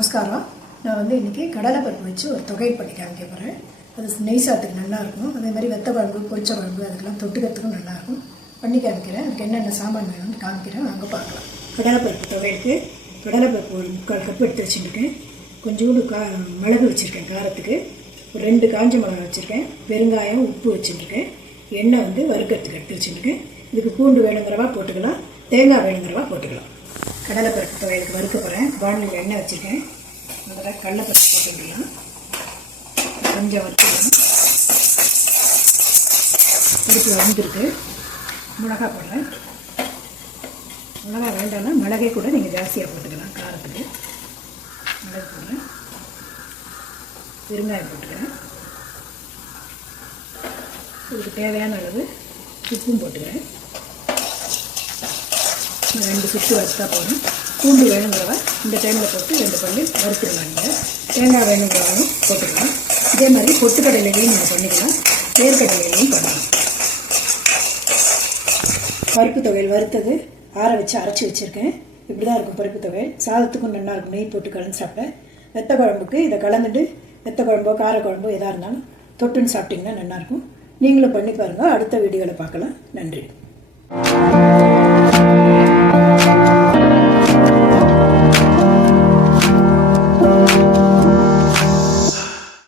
நமஸ்காரம். நான் இன்றைக்கி கடலைப்பருப்பு வச்சு ஒரு தொகையல் பண்ணி காமிக்க போகிறேன். அது நெய் சாத்துக்கு நல்லாயிருக்கும். அதே மாதிரி வெத்த குழம்பு, பொரிச்ச குழம்பு அதுக்கெல்லாம் தொட்டுக்கிறதுக்கும் நல்லாயிருக்கும். பண்ணி காமிக்கிறேன். அதுக்கு என்னென்ன சாமான் வேணும்னு காமிக்கிறேன், வாங்க பார்க்கலாம். கடலைப்பருப்பு தொகையலுக்கு கடலைப்பருப்பு ஒரு 3/4 கப் எடுத்து வச்சுருக்கேன். கொஞ்சோண்டு மிளகு வச்சுருக்கேன் காரத்துக்கு. ஒரு 2 காஞ்ச மிளகா வச்சுருக்கேன். பெருங்காயம், உப்பு வச்சுருக்கேன். எண்ணெய் வறுக்கிறதுக்கு எடுத்து வச்சுருக்கேன். இதுக்கு பூண்டு வேணுங்கிறவா போட்டுக்கலாம், தேங்காய் வேணுங்கிறவா போட்டுக்கலாம். கடலைப்பருப்பு துவையலுக்கு வறுக்க போகிறேன். பாண்டில் எண்ணெய் வச்சுருக்கேன். முதல்ல கடலைப்பருப்பு போட்டுக்கலாம். கொஞ்சம் வறுத்துக்கலாம். பருப்பு வறுந்துருக்கு. மிளகா போடுறேன். மிளகா வேண்டாம்னா மிளகே கூட நீங்கள் ஜாஸ்தியாக போட்டுக்கலாம். காரத்துக்கு மிளகு போடுறேன். பெருங்காயம் போட்டுக்கிறேன். இதுக்கு தேவையான அளவு உப்பும் போட்டுக்கிறேன். 2 சுற்று வறுத்தா போதும். பூண்டு வேணுங்கிறவா இந்த டைமில் போட்டு 2 பல்லு வறுத்துடலாம். நீங்கள் தேங்காய் வேணுங்கிறவாலும் போட்டுக்கலாம். இதே மாதிரி பொட்டுக்கடலையிலையும் நீங்கள் பண்ணிக்கலாம், வேர்க்கடலையிலையும் பண்ணலாம். பருப்பு துவையல் வறுத்தது ஆற வச்சு அரைச்சி வச்சுருக்கேன். இப்படி தான் இருக்கும் பருப்பு துவையல். சாதத்துக்கும் நல்லாயிருக்கும். நெய் போட்டு கலந்து சாப்பிட. வெத்த குழம்புக்கு இதை கலந்துட்டு வெத்த குழம்போ கார குழம்போ எதாக இருந்தாலும் தொட்டுன்னு சாப்பிட்டிங்கன்னா நல்லாயிருக்கும். நீங்களும் பண்ணி பாருங்கள். அடுத்த வீடியோவில் பார்க்கலாம். நன்றி.